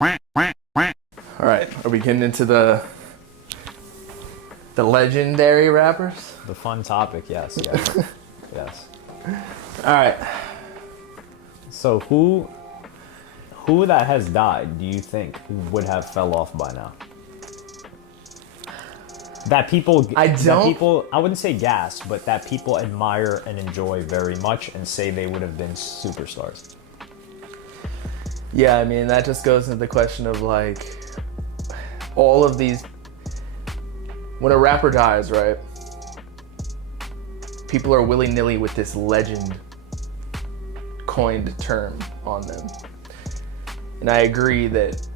All right, are we getting into the legendary rappers? The fun topic, yes. Yes. All right. So who that has died do you think would have fell off by now? That people, I wouldn't say gas, but that people admire and enjoy very much and say they would have been superstars. Yeah, I mean, that just goes into the question of like, all of these, when a rapper dies, right? People are willy-nilly with this legend coined term on them. And I agree that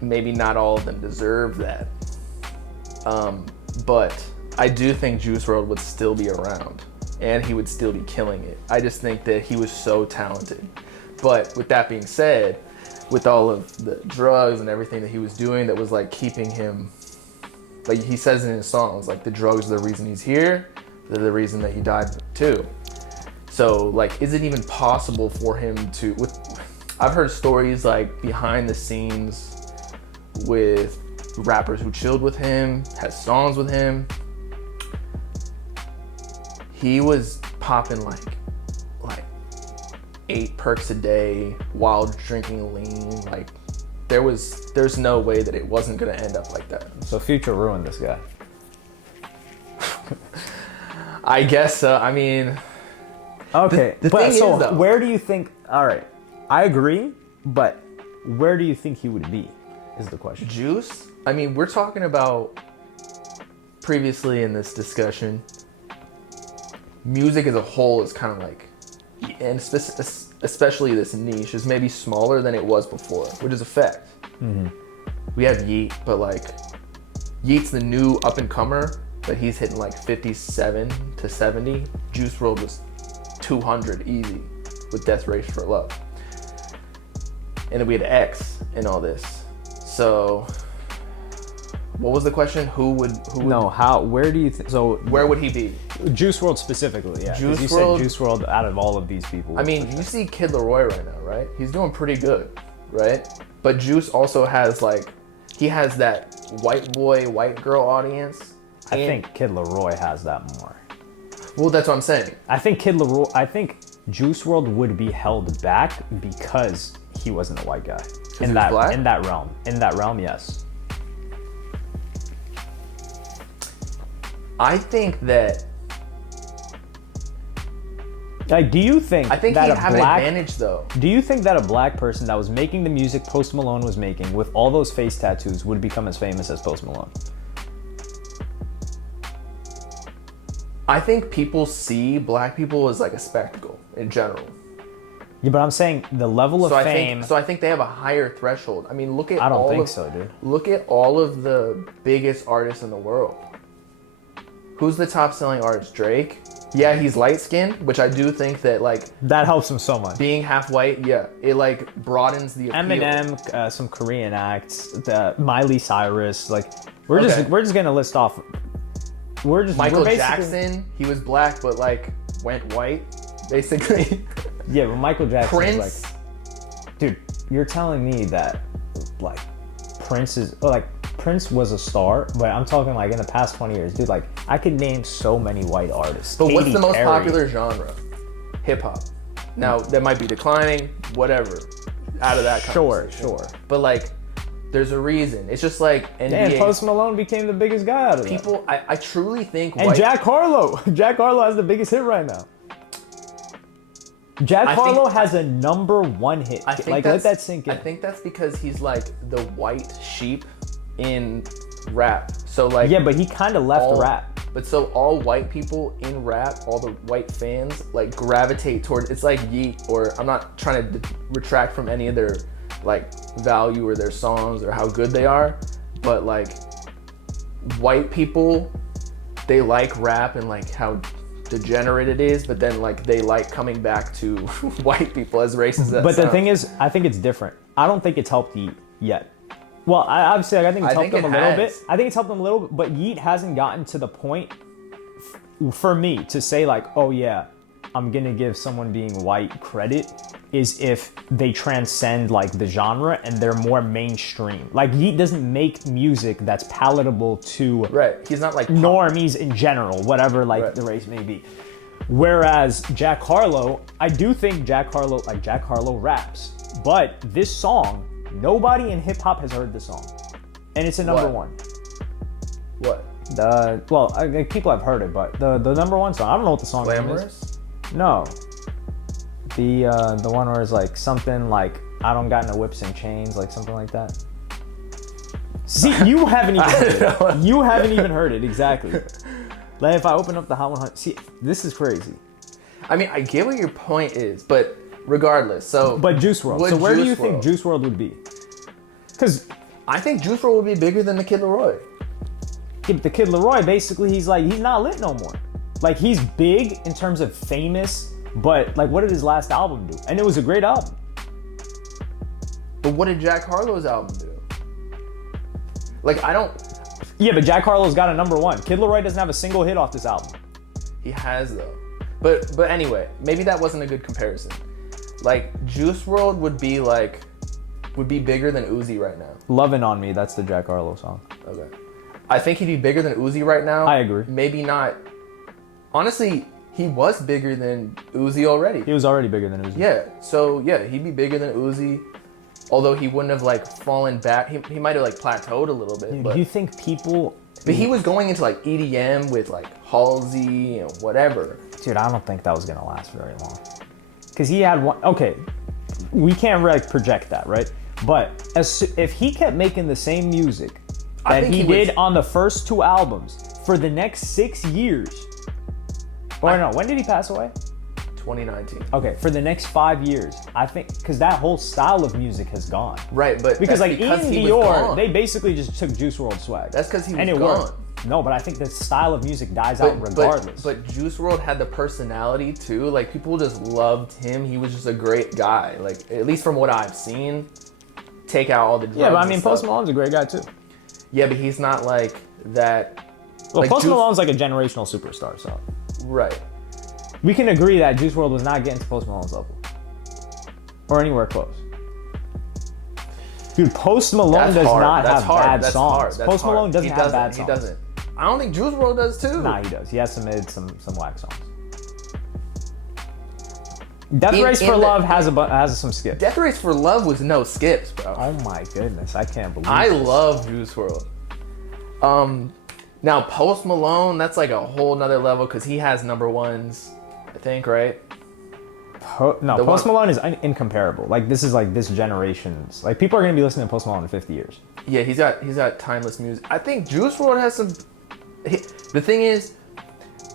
maybe not all of them deserve that. But I do think Juice Wrld would still be around and he would still be killing it. I just think that he was so talented. But with that being said, with all of the drugs and everything that he was doing that was like keeping him, like he says in his songs, like the drugs are the reason he's here, they're the reason that he died too. So like, is it even possible for him to, I've heard stories like behind the scenes with rappers who chilled with him, had songs with him. He was popping like 8 perks a day while drinking lean. Like there's no way that it wasn't gonna end up like that. So Future ruined this guy. I guess so. I mean, okay, the thing is, though, where do you think, all right, I agree, but where do you think he would be is the question. Juice? I mean, we're talking about previously in this discussion, music as a whole is kind of like, and especially this niche is maybe smaller than it was before, which is a fact. Mm-hmm. We have Yeet, but like Yeet's the new up and comer, but he's hitting like 57 to 70. Juice Wrld was 200 easy with Death Race for Love. And then we had X and all this. So what was the question? Where do you think, so where would he be? Juice Wrld specifically, yeah. Juice you Wrld, said Juice Wrld out of all of these people. I mean, you see Kid Laroi right now, right? He's doing pretty good, right? But Juice also has like, he has that white boy, white girl audience. I think Kid Laroi has that more. Well, that's what I'm saying. I think Juice Wrld would be held back because he wasn't a white guy. In that realm, yes. I think that. Like, do you think? I think he'd have an advantage, though. Do you think that a black person that was making the music Post Malone was making, with all those face tattoos, would become as famous as Post Malone? I think people see black people as like a spectacle in general. Yeah, but I'm saying the level of fame. I think they have a higher threshold. I mean, look at. I don't think so, dude. Look at all of the biggest artists in the world. Who's the top selling artist? Drake? Yeah, he's light skinned, which I do think that like that helps him so much. Being half white, yeah, it like broadens the appeal. Eminem, some Korean acts, Miley Cyrus, like we're just gonna list off. Michael Jackson, he was black but like went white, basically. Yeah, but Michael Jackson, Prince, like, dude, you're telling me that like Prince was a star, but I'm talking like in the past 20 years, dude, like I could name so many white artists. But what's the most popular genre? Hip hop. Now that might be declining, whatever, out of that conversation. Sure. But like, there's a reason. It's just like NBA. And Post Malone became the biggest guy out of people. I truly think. And Jack Harlow has the biggest hit right now. Jack Harlow has a #1 hit. Like, let that sink in. I think that's because he's like the white sheep in rap. So like, yeah, but he kind of left rap. But so all white people in rap, all the white fans like gravitate towards. It's like Yeet, or I'm not trying to retract from any of their like value or their songs or how good they are, but like white people, they like rap and like how degenerate it is, but then like they like coming back to white people, as racist as that But sounds. The thing is, I think it's different. I don't think it's helped Yeet yet. Well, I think it's helped them a little bit. I think it's helped them a little bit, but Yeet hasn't gotten to the point for me to say like, oh yeah, I'm gonna give someone being white credit is if they transcend like the genre and they're more mainstream. Like he doesn't make music that's palatable to He's not like pop. normies in general, whatever like the race may be. Whereas Jack Harlow, I do think Jack Harlow raps, but this song, nobody in hip hop has heard this song, and it's a number one. What? People have heard it, but the number one song, I don't know what the song name is. No, the one where it's like something like I don't got no whips and chains, like something like that. See, you haven't even heard it. You haven't even heard it exactly. Like if I open up the Hot 100, see, this is crazy. I mean, I get what your point is, but regardless, so. But Juice Wrld. So where do you think Juice Wrld would be? Because I think Juice Wrld would be bigger than the Kid Laroi. The Kid Laroi, basically, he's not lit no more. Like he's big in terms of famous, but like what did his last album do? And it was a great album. But what did Jack Harlow's album do? Like I don't. Yeah, but Jack Harlow's got a number one. Kid Laroi doesn't have a single hit off this album. He has though. But anyway, maybe that wasn't a good comparison. Like Juice Wrld would be bigger than Uzi right now. Lovin' on Me, that's the Jack Harlow song. Okay. I think he'd be bigger than Uzi right now. I agree. Maybe not. Honestly, he was bigger than Uzi already. He was already bigger than Uzi. Yeah. So yeah, he'd be bigger than Uzi. Although he wouldn't have like fallen back. He might have like plateaued a little bit. Dude, do you think people... But he was going into like EDM with like Halsey and whatever. Dude, I don't think that was gonna last very long. Cause he had one, okay, we can't really project that, right? But if he kept making the same music that he did on the first two albums for the next 6 years, no, when did he pass away? 2019. Okay, for the next 5 years, I think, because that whole style of music has gone. Right, but because like Ian Dior, they basically just took Juice WRLD swag. That's because he was and it gone. Worked. No, but I think the style of music dies out regardless. But Juice WRLD had the personality too. Like people just loved him. He was just a great guy. Like at least from what I've seen, take out all the drugs. Yeah, but I mean Post Malone's a great guy too. Yeah, but he's not like that. Well, like Post Malone's like a generational superstar, so. Right. We can agree that Juice WRLD was not getting to Post Malone's level. Or anywhere close. Dude, Post Malone does not have bad songs. Post Malone doesn't have bad songs. He doesn't. I don't think Juice WRLD does too. Nah, he does. He has some whack songs. Death Race for Love has some skips. Death Race for Love was no skips, bro. Oh my goodness, I can't believe I love Juice WRLD. Now Post Malone, that's like a whole nother level because he has number ones, I think, right? Post Malone is incomparable. Like this is like this generation's. Like people are gonna be listening to Post Malone in 50 years. Yeah, he's got timeless music. I think Juice WRLD has some. The thing is,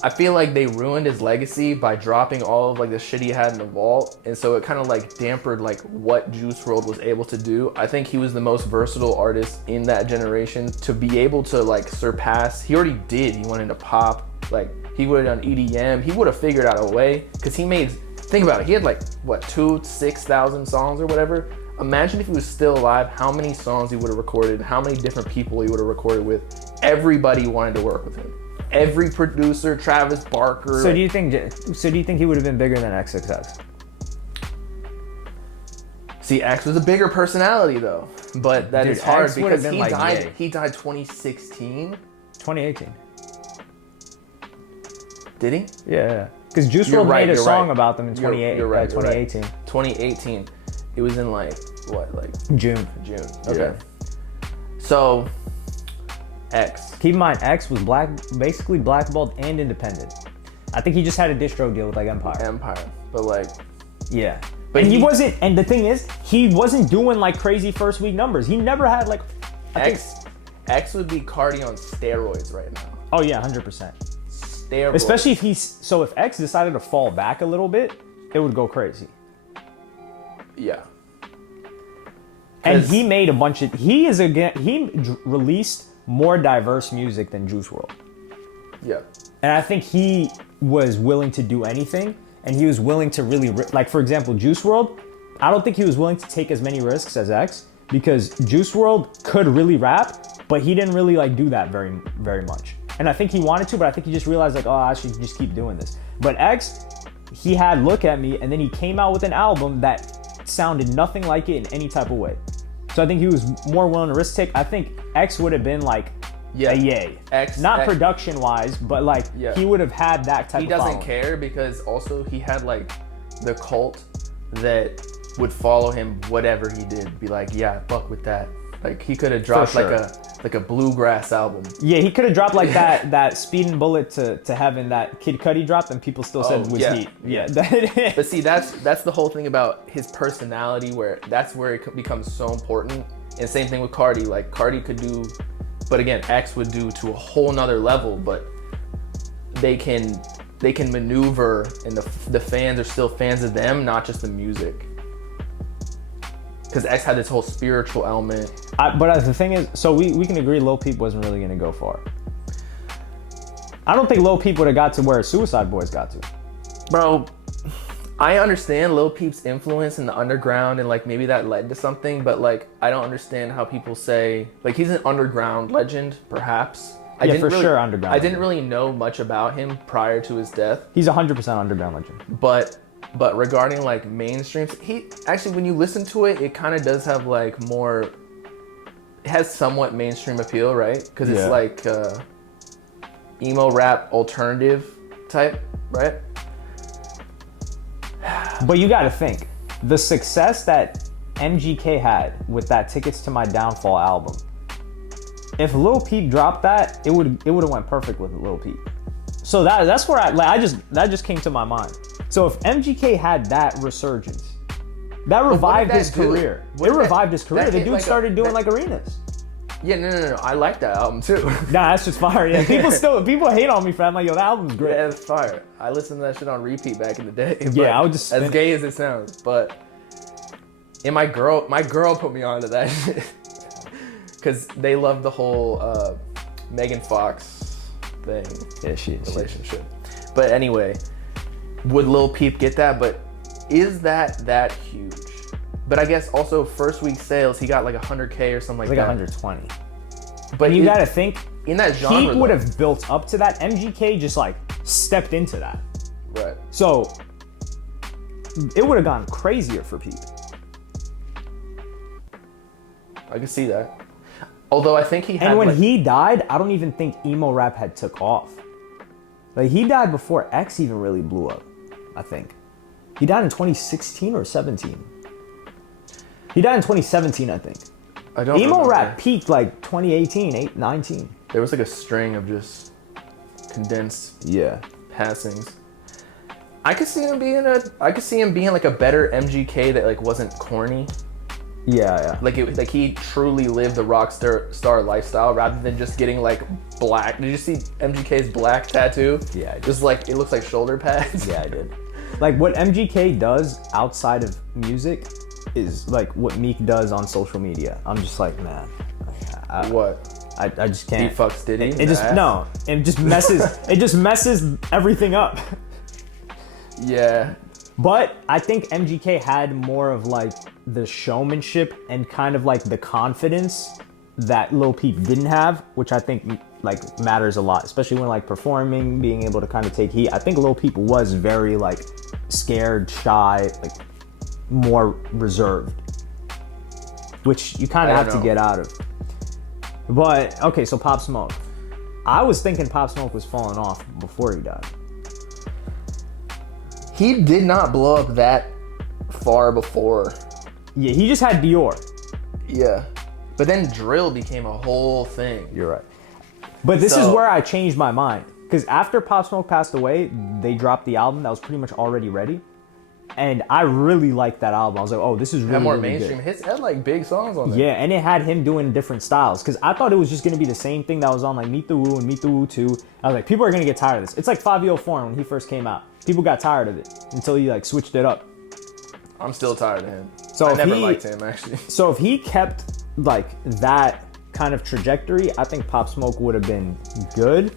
I feel like they ruined his legacy by dropping all of like the shit he had in the vault, and so it kind of like dampened like what Juice WRLD was able to do. I think he was the most versatile artist in that generation to be able to like surpass. He already did. He went into pop. Like he would have done EDM. He would have figured out a way because he made. Think about it. He had like what 6,000 songs or whatever. Imagine if he was still alive, how many songs he would have recorded, how many different people he would have recorded with. Everybody wanted to work with him. Every producer, Travis Barker. So do you think he would have been bigger than XXX? See, X was a bigger personality though, but that is hard because he died 2016. 2018. Did he? Yeah. Because Juice WRLD made a song about them in 2018. 2018. It was in like what, like June. Okay. Yeah. So, X. Keep in mind, X was basically blackballed and independent. I think he just had a distro deal with like Empire. But like, yeah. But he wasn't. And the thing is, he wasn't doing like crazy first week numbers. He never had like. X would be Carti on steroids right now. Oh yeah, 100%. Steroids. Especially if if X decided to fall back a little bit, it would go crazy. Yeah. And he made a bunch of. He released more diverse music than Juice WRLD. Yeah. And I think he was willing to do anything, and he was willing to really like, for example, Juice WRLD. I don't think he was willing to take as many risks as X because Juice WRLD could really rap, but he didn't really like do that very, very much. And I think he wanted to, but I think he just realized like, oh, I should just keep doing this. But X, he had Look at Me, and then he came out with an album that sounded nothing like it in any type of way. So I think he was more willing to risk take. I think X would have been like a yay. Not production wise, but like he would have had that type of following. He doesn't care because also he had like the cult that would follow him whatever he did. Be like, yeah, fuck with that. Like he could have dropped like a bluegrass album. Yeah, he could have dropped like that Speeding Bullet to Heaven that Kid Cudi dropped, and people still said was heat. Yeah. But see, that's the whole thing about his personality, where that's where it becomes so important. And same thing with Carti. Like Carti could do, but again, X would do to a whole nother level. But they can maneuver, and the fans are still fans of them, not just the music. Because X had this whole spiritual element. But the thing is, so we can agree Lil Peep wasn't really going to go far. I don't think Lil Peep would have got to where Suicide Boys got to. Bro, I understand Lil Peep's influence in the underground and like maybe that led to something, but like I don't understand how people say, like he's an underground legend, perhaps. Sure, underground. I didn't really know much about him prior to his death. He's 100% underground legend. But regarding like mainstream, he actually, when you listen to it, it kind of does have like more, it has somewhat mainstream appeal, right? Because it's like emo rap alternative type, right? But you got to think, the success that MGK had with that Tickets to My Downfall album, if Lil Peep dropped that, it would have went perfect with Lil Peep. So that's where that just came to my mind. So if MGK had that resurgence, that revived his career. It revived his career. The dude started doing like arenas. Yeah, no. I like that album too. Nah, that's just fire. Yeah, people hate on me for that. I'm like, yo, that album's great. Yeah, it's fire. I listened to that shit on repeat back in the day. Yeah, I would just as gay as it sounds, but my girl put me onto that shit because they love the whole Megan Fox thing. Yeah, relationship. But anyway, would Lil Peep get that? But is that huge? But I guess also first week sales, he got like 100K or something like that. Like 120. But you gotta think, in that genre, Peep would have built up to that. MGK just like stepped into that. Right. So it would have gone crazier for Peep. I can see that. Although I think he had. And when he died, I don't even think emo rap had took off. Like he died before X even really blew up, I think. He died in 2016 or 17. He died in 2017, I think. I don't Emo remember. rap peaked like 2018, 19. There was like a string of just condensed passings. I could see him being like a better MGK that like wasn't corny. Yeah. Like he truly lived the rock star lifestyle rather than just getting like black. Did you see MGK's black tattoo? Yeah, I did. Just like it looks like shoulder pads. Yeah, I did. Like what MGK does outside of music is like what Meek does on social media. I'm just like, man. What? I just can't. He fucks Diddy. It just messes everything up. Yeah. But I think MGK had more of like the showmanship and kind of like the confidence that Lil Peep didn't have, which I think like matters a lot, especially when like performing, being able to kind of take heat. I think Lil Peep was very like scared, shy, like more reserved, which you kind of have to get out of. But okay, so Pop Smoke. I was thinking Pop Smoke was falling off before he died. He did not blow up that far before. Yeah, he just had Dior. Yeah. But then drill became a whole thing. You're right. But this is where I changed my mind. Because after Pop Smoke passed away, they dropped the album that was pretty much already ready. And I really liked that album. I was like, oh, this is really, had more really mainstream good. hits. It had like big songs on there. Yeah, and it had him doing different styles. Because I thought it was just going to be the same thing that was on like Meet the Woo and Meet the Woo 2. I was like, people are going to get tired of this. It's like 504 when he first came out. People got tired of it until he like switched it up. I'm still tired of him. So I never liked him, actually. So if he kept like that kind of trajectory, I think Pop Smoke would have been good.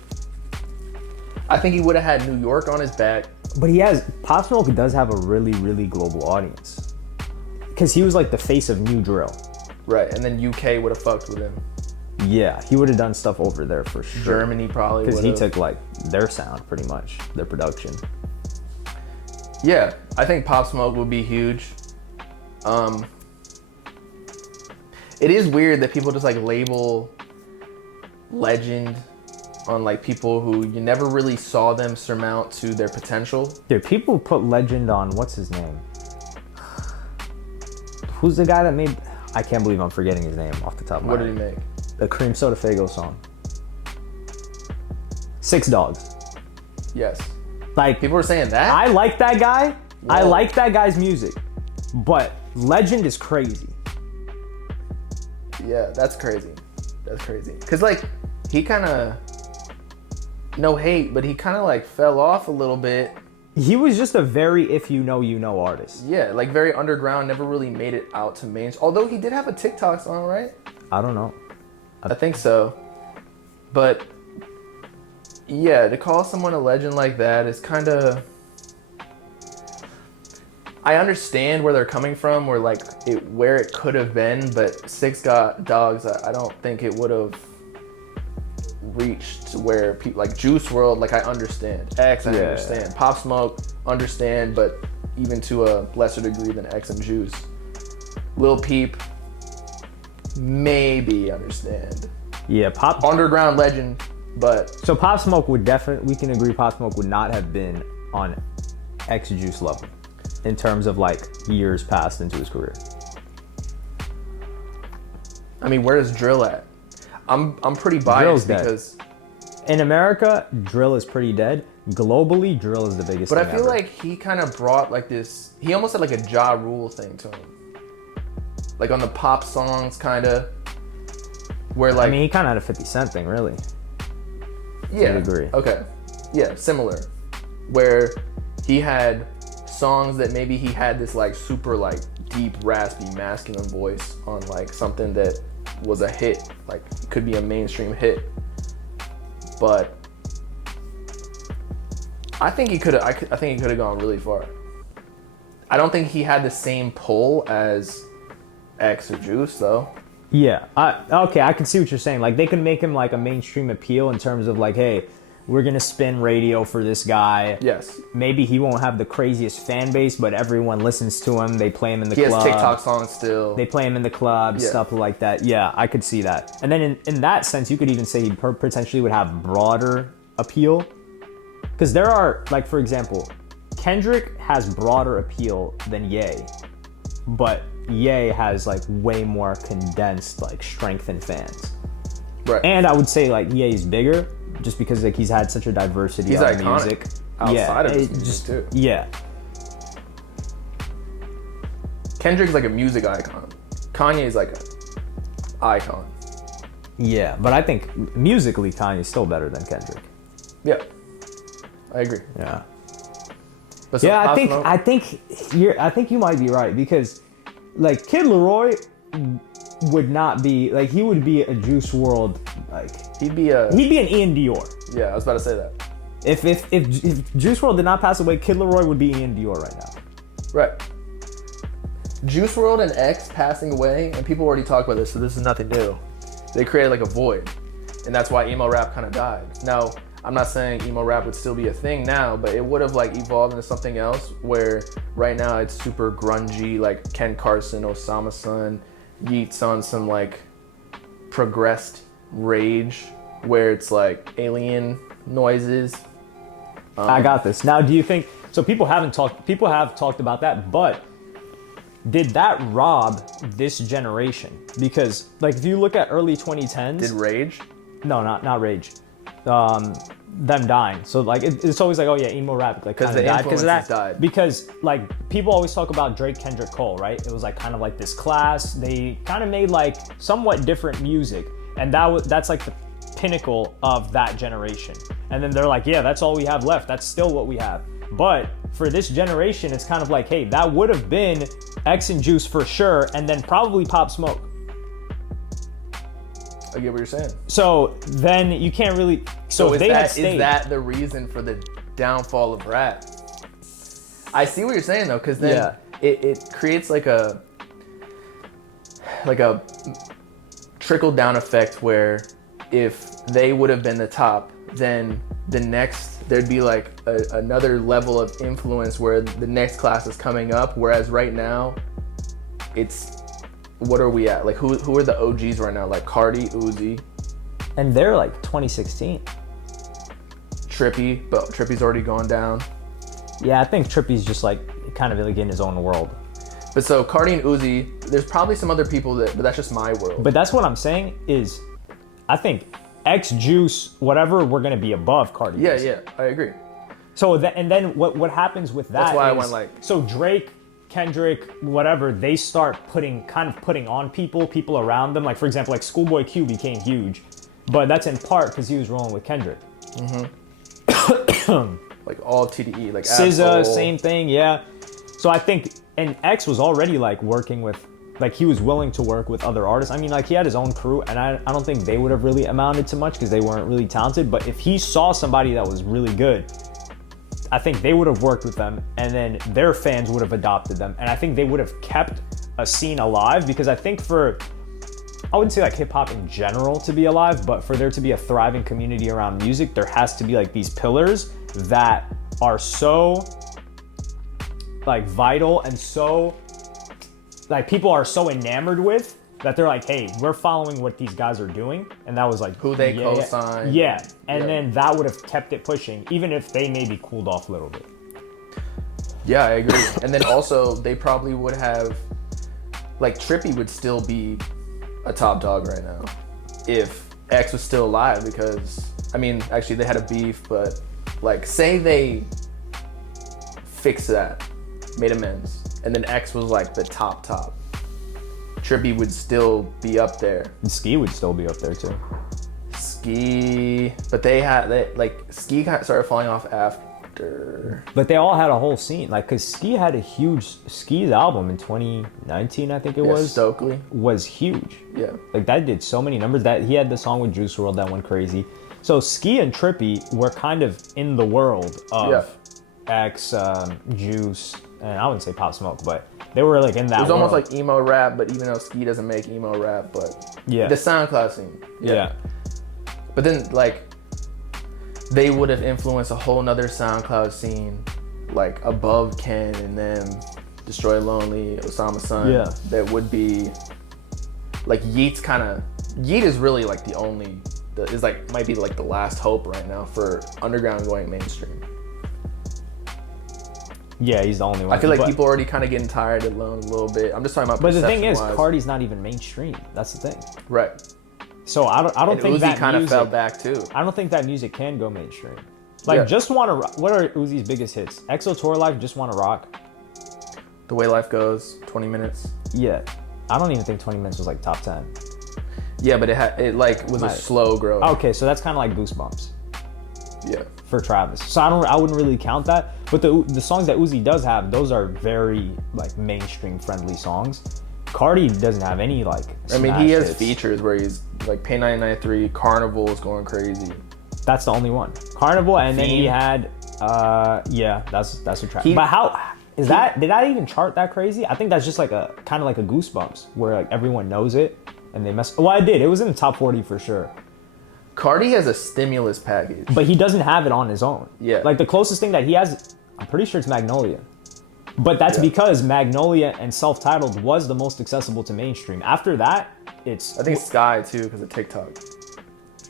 I think he would have had New York on his back. But Pop Smoke does have a really, really global audience. Because he was like the face of New Drill. Right, and then UK would have fucked with him. Yeah, he would have done stuff over there for sure. Germany probably would have. Because he took like their sound pretty much, their production. Yeah, I think Pop Smoke would be huge. It is weird that people just like label legend on like people who you never really saw them surmount to their potential. Dude, people put legend on, what's his name? Who's the guy that made, I can't believe I'm forgetting his name off the top of my head. What did he make? The Cream Soda Fago song. 6 Dogs. Yes. Like, People were saying that? I like that guy. Whoa. I like that guy's music. But legend is crazy. Yeah, that's crazy. That's crazy. Cause like, he kind of, no hate, but he kind of like fell off a little bit. He was just a very if you know, you know artist. Yeah, like very underground, never really made it out to mainstream. Although he did have a TikTok song, right? I don't know. I think so. But yeah, to call someone a legend like that is kind of, I understand where they're coming from, where like where it could have been, but 6 Dogs, I don't think it would have reached where people like Juice Wrld, like I understand. X, I understand. Pop Smoke, understand, but even to a lesser degree than X and Juice. Lil Peep, maybe understand. Yeah, Pop Underground legend, but So Pop Smoke would definitely, we can agree Pop Smoke would not have been on X Juice level in terms of like years passed into his career. I mean, where's Drill at? I'm pretty Drill's biased dead. because, In America, drill is pretty dead. Globally, drill is the biggest but I thing feel ever. like he kind of brought like this. He almost had like a Ja Rule thing to him, like on the pop songs, kind of. Where like, I mean, he kind of had a 50 Cent thing, really. yeah, agree. Okay, yeah, similar. Where he had songs that maybe he had this like super like deep, raspy, masculine voice on like something that was a hit, like could be a mainstream hit, but I think he could have. I think he could have gone really far. I don't think he had the same pull as X or Juice, though. Yeah. Okay, I can see what you're saying. Like, they can make him like a mainstream appeal in terms of like, hey, we're gonna spin radio for this guy. Yes. Maybe he won't have the craziest fan base, but everyone listens to him. They play him in the He club. has TikTok songs still. They play him in the club, Yeah. stuff like that. Yeah, I could see that. And then in that sense, you could even say he potentially would have broader appeal. Because there are, like, for example, Kendrick has broader appeal than Ye. But Ye has, like, way more condensed, like, strength in fans. Right. And I would say, like, Ye's bigger, just because, like, he's had such a diversity He's of iconic music. outside of his it music, just, too. Yeah. Kendrick's like a music icon. Kanye's like an icon. Yeah, but I think musically, Kanye's still better than Kendrick. Yeah. I agree. Yeah. But so Yeah, Pop I think you might be right, because like Kid Laroi would not be like, he would be a Juice Wrld, like he'd be an Ian Dior. Yeah, I was about to say that. If Juice Wrld did not pass away, Kid Laroi would be Ian Dior right now. Right. Juice Wrld and X passing away, and people already talk about this, so this is nothing new. They created like a void, and that's why emo rap kind of died. Now, I'm not saying emo rap would still be a thing now, but it would have like evolved into something else, where right now it's super grungy, like Ken Carson, Osama Sun, Yeats on some like progressed rage, where it's like alien noises. I got this. Now, do you think so? People have talked about that, but did that rob this generation? Because like, if you look at early 2010s, Did Rage? no, not Rage. Them dying. So like, it's always like, oh yeah, emo rap like kind the of died because of that. influences died. Because like, people always talk about Drake, Kendrick, Cole, right? It was like kind of like this class. They kind of made like somewhat different music, and that's like the pinnacle of that generation. And then they're like, yeah, that's all we have left. That's still what we have. But for this generation, it's kind of like, hey, that would have been X and Juice for sure, and then probably Pop Smoke. I get what you're saying. So then you can't really. So if they had stayed, is that the reason for the downfall of rap? I see what you're saying though, because then it creates like a trickle down effect where if they would have been the top, then the there'd be like another level of influence where the next class is coming up. Whereas right now, it's, what are we at? Like who are the OGs right now? Like Carti, Uzi. And they're like 2016. Trippy, but Trippy's already gone down. Yeah, I think Trippy's just like kind of like in his own world. But so Carti and Uzi, there's probably some other people but that's just my world. But that's what I'm saying is, I think Juice, whatever, we're gonna be above Carti. Yeah, I agree. So and then what happens with that? That's why is, I went like. So Drake, Kendrick, whatever, they start putting on people around them. Like for example, like Schoolboy Q became huge, but that's in part because he was rolling with Kendrick. Like all TDE, like SZA, same thing, yeah. So I think, and X was already like working with, like he was willing to work with other artists. I mean, like he had his own crew, and I don't think they would have really amounted to much because they weren't really talented. But if he saw somebody that was really good, I think they would have worked with them, and then their fans would have adopted them, and I think they would have kept a scene alive. Because I think I wouldn't say like hip hop in general to be alive, but for there to be a thriving community around music, there has to be like these pillars that are so like vital and so like people are so enamored with that they're like, hey, we're following what these guys are doing. And that was like who they co-sign. Yeah. And then that would have kept it pushing, even if they maybe cooled off a little bit. Yeah, I agree. And then also they probably would have, like Trippy would still be a top dog right now if X was still alive, because I mean, actually they had a beef, but like say they fixed that, made amends, and then X was like the top. Trippy would still be up there. And Ski would still be up there too. Ski, but Ski started falling off after. But they all had a whole scene, like, cause Ski had a huge Ski's album in 2019, I think it was. Stokely was huge. Yeah, like that did so many numbers. That he had the song with Juice Wrld that went crazy. So Ski and Trippy were kind of in the world of X, Juice, and I wouldn't say Pop Smoke, but they were like in that. It was world. almost like emo rap, but even though Ski doesn't make emo rap, but the SoundCloud scene. Yeah. But then like they would have influenced a whole nother SoundCloud scene, like above Ken and them, Destroy Lonely, Osama Sun. Yeah. That would be like Yeet is really like the only. Might be like the last hope right now for underground going mainstream. Yeah, he's the only one. I feel like people are already kind of getting tired of Lone a little bit. I'm just talking about. But the thing is, Carti's not even mainstream. That's the thing. Right. So I don't think Uzi that kind of music, fell back too. I don't think that music can go mainstream. Like Just Wanna Rock. What are Uzi's biggest hits? EXO Tour Life, Just Wanna Rock. The Way Life Goes, 20 Minutes. Yeah, I don't even think 20 Minutes was like top 10. Yeah, but it was a slow growth. Okay, so that's kind of like Goosebumps. Yeah. For Travis. So I wouldn't really count that. But the songs that Uzi does have, those are very like mainstream friendly songs. Carti doesn't have any like. I mean, he has features where he's like Pay 993, Carnival is going crazy. That's the only one. Carnival, and then he had that's a track. But how is that? Did that even chart that crazy? I think that's just like a kind of like a Goosebumps where like everyone knows it and they mess. Well, I did. It was in the top 40 for sure. Carti has a stimulus package, but he doesn't have it on his own. Yeah. Like the closest thing that he has, I'm pretty sure it's Magnolia. But that's because Magnolia and Self-Titled was the most accessible to mainstream. After that, it's... I think Sky, too, because of TikTok.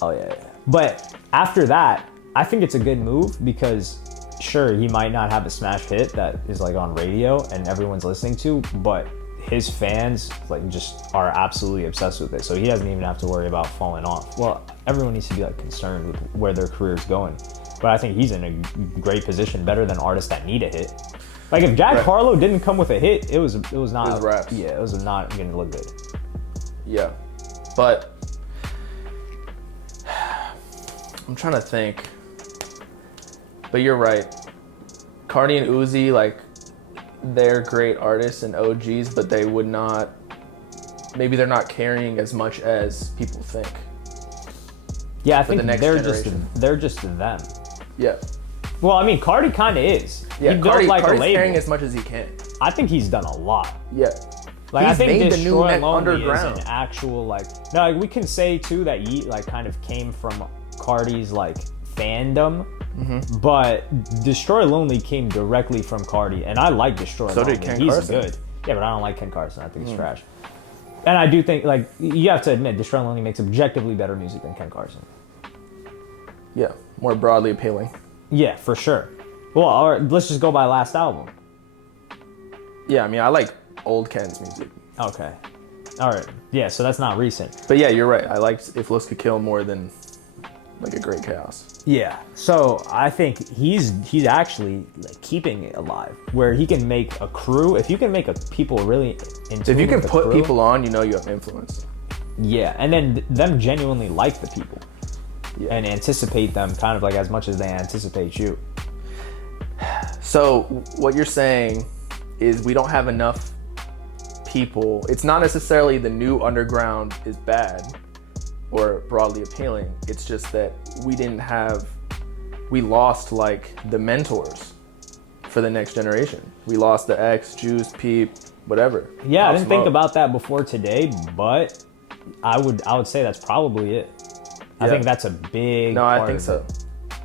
Oh, yeah. But after that, I think it's a good move because, sure, he might not have a smash hit that is, like, on radio and everyone's listening to, but his fans, like, just are absolutely obsessed with it. So he doesn't even have to worry about falling off. Well, everyone needs to be, like, concerned with where their career's going. But I think he's in a great position, better than artists that need a hit. Like if Jack Harlow didn't come with a hit, it was not. It was raps. Yeah, it was not gonna look good. Yeah, but I'm trying to think. But you're right. Carti and Uzi, like, they're great artists and OGs, but they would not. Maybe they're not carrying as much as people think. Yeah, I think they're just them. Yeah. Well, I mean, Carti kind of is. Yeah, he built like Carti's a label. carrying as much as he can. I think he's done a lot. Yeah. Like he's I think made the new Destroy Lonely underground. is an actual like. No, like, we can say too that Yeet like kind of came from Carti's like fandom, but Destroy Lonely came directly from Carti, and I like Destroy Lonely. So did Ken He's Carson. good. Yeah, but I don't like Ken Carson. I think he's trash. And I do think, like, you have to admit, Destroy Lonely makes objectively better music than Ken Carson. Yeah, more broadly appealing. Yeah, for sure. Well, let's just go by last album. Yeah, I mean, I like old Ken's music. Okay. All right. Yeah, so that's not recent. But yeah, you're right. I liked If Looks Could Kill more than like A Great Chaos. Yeah. So I think he's actually like keeping it alive, where he can make a crew. If you can make people really into. If you can put people on, you know you have influence. Yeah, and then them genuinely like the people, and anticipate them kind of like as much as they anticipate you. So what you're saying is we don't have enough people. It's not necessarily the new underground is bad or broadly appealing. It's just that we lost like the mentors for the next generation. We lost the X, Juice, Peep, whatever. Yeah, Pop I didn't Smoke. think about that before today, but I would say that's probably it. I think that's a big. No, I think so.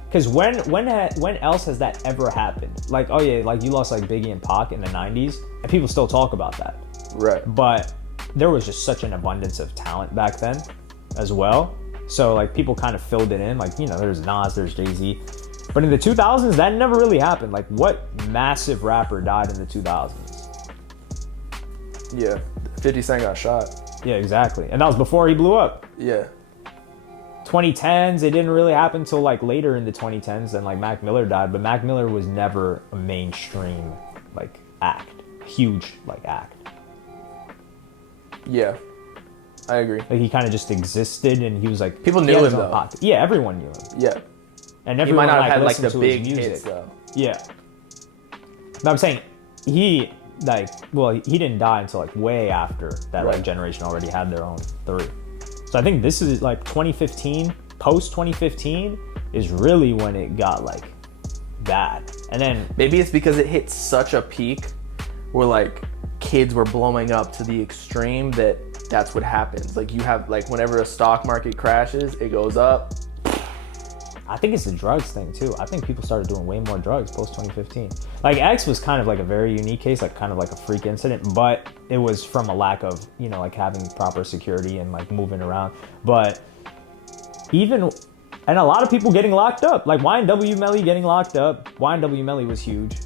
Because when else has that ever happened? Like, oh yeah, like you lost like Biggie and Pac in the 90s, and people still talk about that. Right. But there was just such an abundance of talent back then as well. So like people kind of filled it in. Like, you know, there's Nas, there's Jay-Z. But in the 2000s, that never really happened. Like, what massive rapper died in the 2000s? Yeah. 50 Cent got shot. Yeah, exactly. And that was before he blew up. Yeah. 2010s, it didn't really happen until like later in the 2010s, and like Mac Miller died, but Mac Miller was never a mainstream like act, huge like act. Yeah, I agree. Like he kind of just existed, and he was like People he knew had him his own though. pocket. Yeah, everyone knew him. Yeah, And he everyone might not have had like listened the to big his music. hits though. Yeah, but I'm saying he didn't die until like way after that like generation already had their own three. So I think this is like 2015, post 2015 is really when it got like bad. And then Maybe it's because it hit such a peak where like kids were blowing up to the extreme that's what happens. Like you have like whenever a stock market crashes, it goes up. I think it's the drugs thing too. I think people started doing way more drugs post 2015. Like X was kind of like a very unique case, like kind of like a freak incident, but it was from a lack of, you know, like having proper security and like moving around. But and a lot of people getting locked up, like YNW Melly getting locked up. YNW Melly was huge.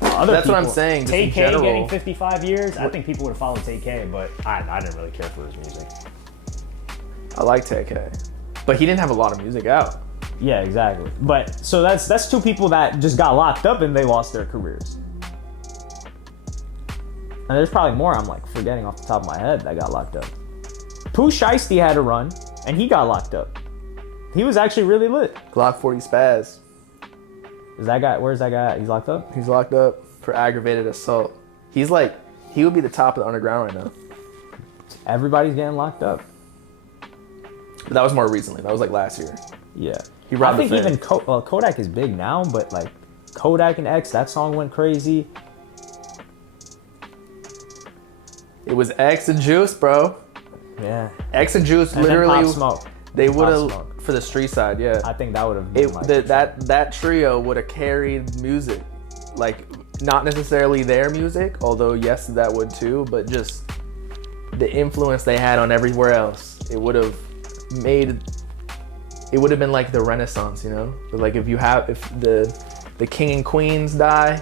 That's what I'm saying. Just in TK general. getting 55 years. I think people would have followed TK, but I didn't really care for his music. I like TK, but he didn't have a lot of music out. Yeah, exactly. But so that's two people that just got locked up and they lost their careers. And there's probably more I'm like forgetting off the top of my head that got locked up. Pooh Shiesty had a run and he got locked up. He was actually really lit. Glock 40 Spaz. Is that guy? Where's that guy at? He's locked up? He's locked up for aggravated assault. He would be the top of the underground right now. Everybody's getting locked up. But that was more recently. That was like last year. Yeah. He robbed I think the fan. even Kodak is big now, but like Kodak and X, that song went crazy. It was X and Juice, bro. Yeah. X and Juice And literally. then Pop Smoke. They Pop would have Smoke. for the street side, yeah. I think that would have been That trio would have carried music, like not necessarily their music, although yes, that would too, but just the influence they had on everywhere else. It would have been like the Renaissance, you know. But like if the king and queens die,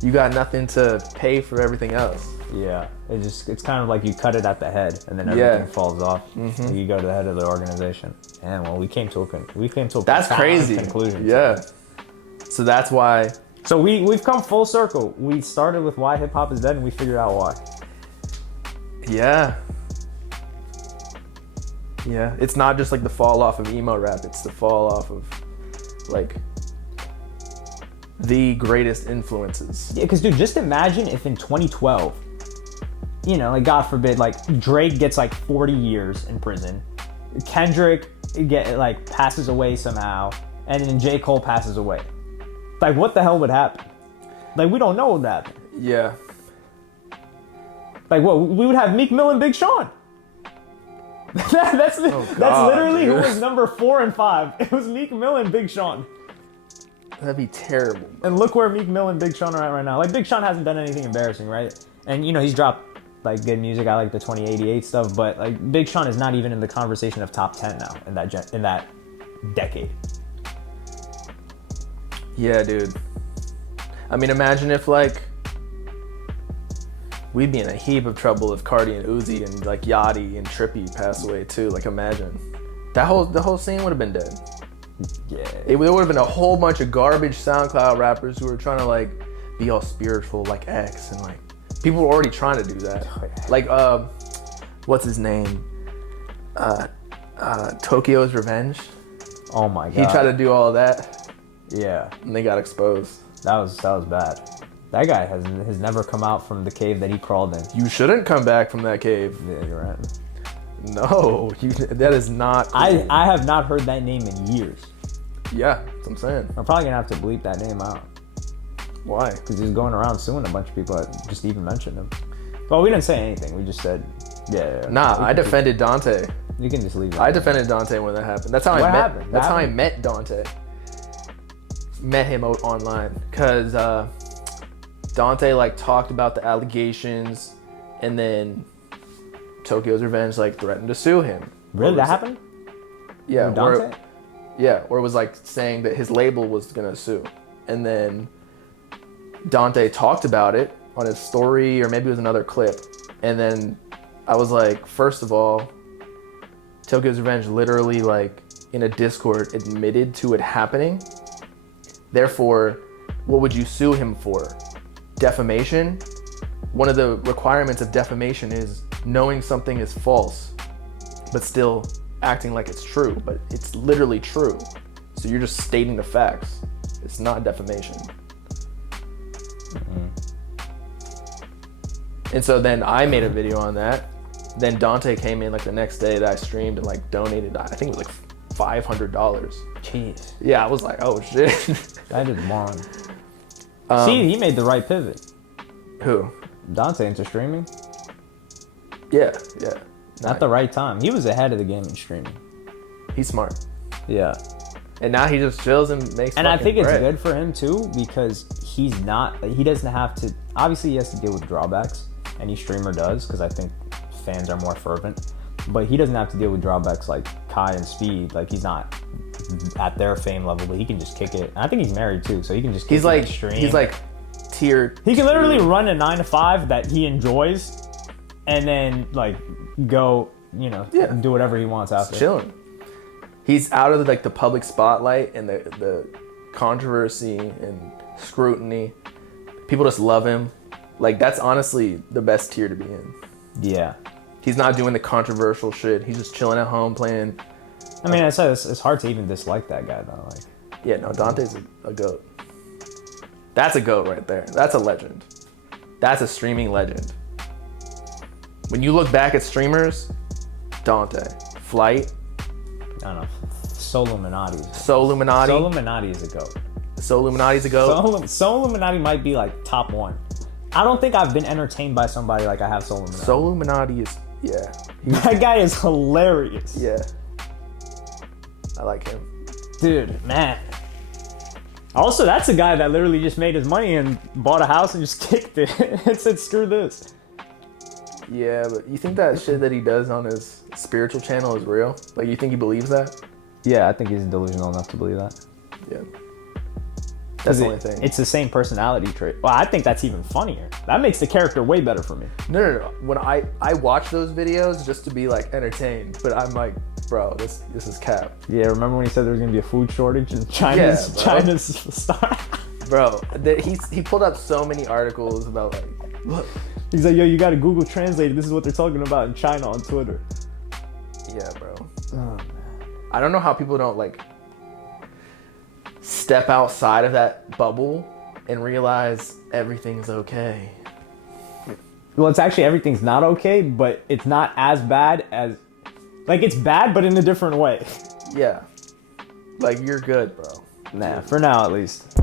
you got nothing to pay for everything else. Yeah, it's kind of like you cut it at the head, and then everything falls off. And you go to the head of the organization. And well, we came to a That's crazy conclusion. Yeah. So that's why. So we've come full circle. We started with why hip hop is dead, and we figured out why. Yeah. Yeah. It's not just like the fall off of emo rap. It's the fall off of like the greatest influences. Yeah, because dude, just imagine if in 2012, you know, like God forbid, like Drake gets like 40 years in prison, Kendrick passes away somehow, and then J. Cole passes away. Like, what the hell would happen? Like, we don't know what would happen. Yeah. Like, what? We would have Meek Mill and Big Sean. that's literally dude. who was number 4 and 5. It was Meek Mill and Big Sean. That'd be terrible. And look where Meek Mill and Big Sean are at right now. Like, Big Sean hasn't done anything embarrassing, right? And, you know, he's dropped, like, good music. I like the 2088 stuff. But, like, Big Sean is not even in the conversation of top 10 now in that decade. Yeah, dude. I mean, imagine if, like, we'd be in a heap of trouble if Carti and Uzi and, like, Yachty and Trippie passed away, too. Like, imagine. The whole scene would have been dead. Yeah. There would have been a whole bunch of garbage SoundCloud rappers who were trying to, like, be all spiritual like X, and, like, people were already trying to do that. Like, what's his name? Tokyo's Revenge. Oh my god. He tried to do all of that. Yeah. And they got exposed. That was bad. That guy has never come out from the cave that he crawled in. You shouldn't come back from that cave. Yeah, you're right. No, that is not cool. I have not heard that name in years. Yeah, that's what I'm saying. I'm probably gonna have to bleep that name out. Why? Because he's going around suing a bunch of people that just even mentioned him. Well, we didn't say anything. We just said, yeah. Nah, I defended Dante. You can just leave it. I defended Dante when that happened. That's how I met Dante. Met him online because Dante, like, talked about the allegations, and then Tokyo's Revenge, like, threatened to sue him. Really? That happened? Yeah. Dante? Or it was, like, saying that his label was gonna sue. And then Dante talked about it on his story, or maybe it was another clip. And then I was like, first of all, Tokyo's Revenge literally, like, in a Discord admitted to it happening. Therefore, what would you sue him for? Defamation? One of the requirements of defamation is knowing something is false, but still acting like it's true, but it's literally true. So you're just stating the facts. It's not defamation. Mm-hmm. And so then I made a video on that. Then Dante came in, like, the next day that I streamed and, like, donated, I think it was like $500. Jeez. Yeah, I was like, oh shit. That is moron. See, he made the right pivot. Who? Dante into streaming. Yeah. At the right time. He was ahead of the game in streaming. He's smart. Yeah. And now he just chills and makes. And I think it's bread. good for him too, because he doesn't have to, obviously he has to deal with drawbacks. Any streamer does, because I think fans are more fervent. But he doesn't have to deal with drawbacks like Kai and Speed. Like, he's not at their fame level, but he can just kick it. And I think he's married too, so he can just kick it and stream. He's like tier. He can literally run a 9 to 5 that he enjoys, and then, like, go, you know, do whatever he wants after. Chilling. He's out of the public spotlight and the controversy and scrutiny. People just love him. Like, that's honestly the best tier to be in. Yeah. He's not doing the controversial shit. He's just chilling at home playing. I mean, I said it's hard to even dislike that guy though. Like, yeah, no, Dante's a goat. That's a goat right there. That's a legend. That's a streaming legend. When you look back at streamers, Dante, Flight. I don't know. Soluminati is a goat. Soluminati's a goat. Soluminati might be like top 1. I don't think I've been entertained by somebody like I have Soluminati. Soluminati is, yeah. That guy is hilarious. Yeah. I like him. Dude, man. Also, that's a guy that literally just made his money and bought a house and just kicked it and said, screw this. Yeah, but you think that shit that he does on his spiritual channel is real? Like, you think he believes that? Yeah, I think he's delusional enough to believe that. Yeah. That's the only thing. It's the same personality trait. Well, I think that's even funnier. That makes the character way better for me. No. When I watch those videos just to be, like, entertained, but I'm like, bro, this is cap. Yeah, remember when he said there was gonna be a food shortage in China's star? Bro, he pulled up so many articles about, like, look. He's like, yo, you gotta Google Translate. This is what they're talking about in China on Twitter. Yeah, bro. Oh, man. I don't know how people don't, like, step outside of that bubble and realize everything's okay. Well, it's actually everything's not okay, but it's not as bad as, like, it's bad, but in a different way. Yeah. Like, you're good, bro. Nah, for now at least.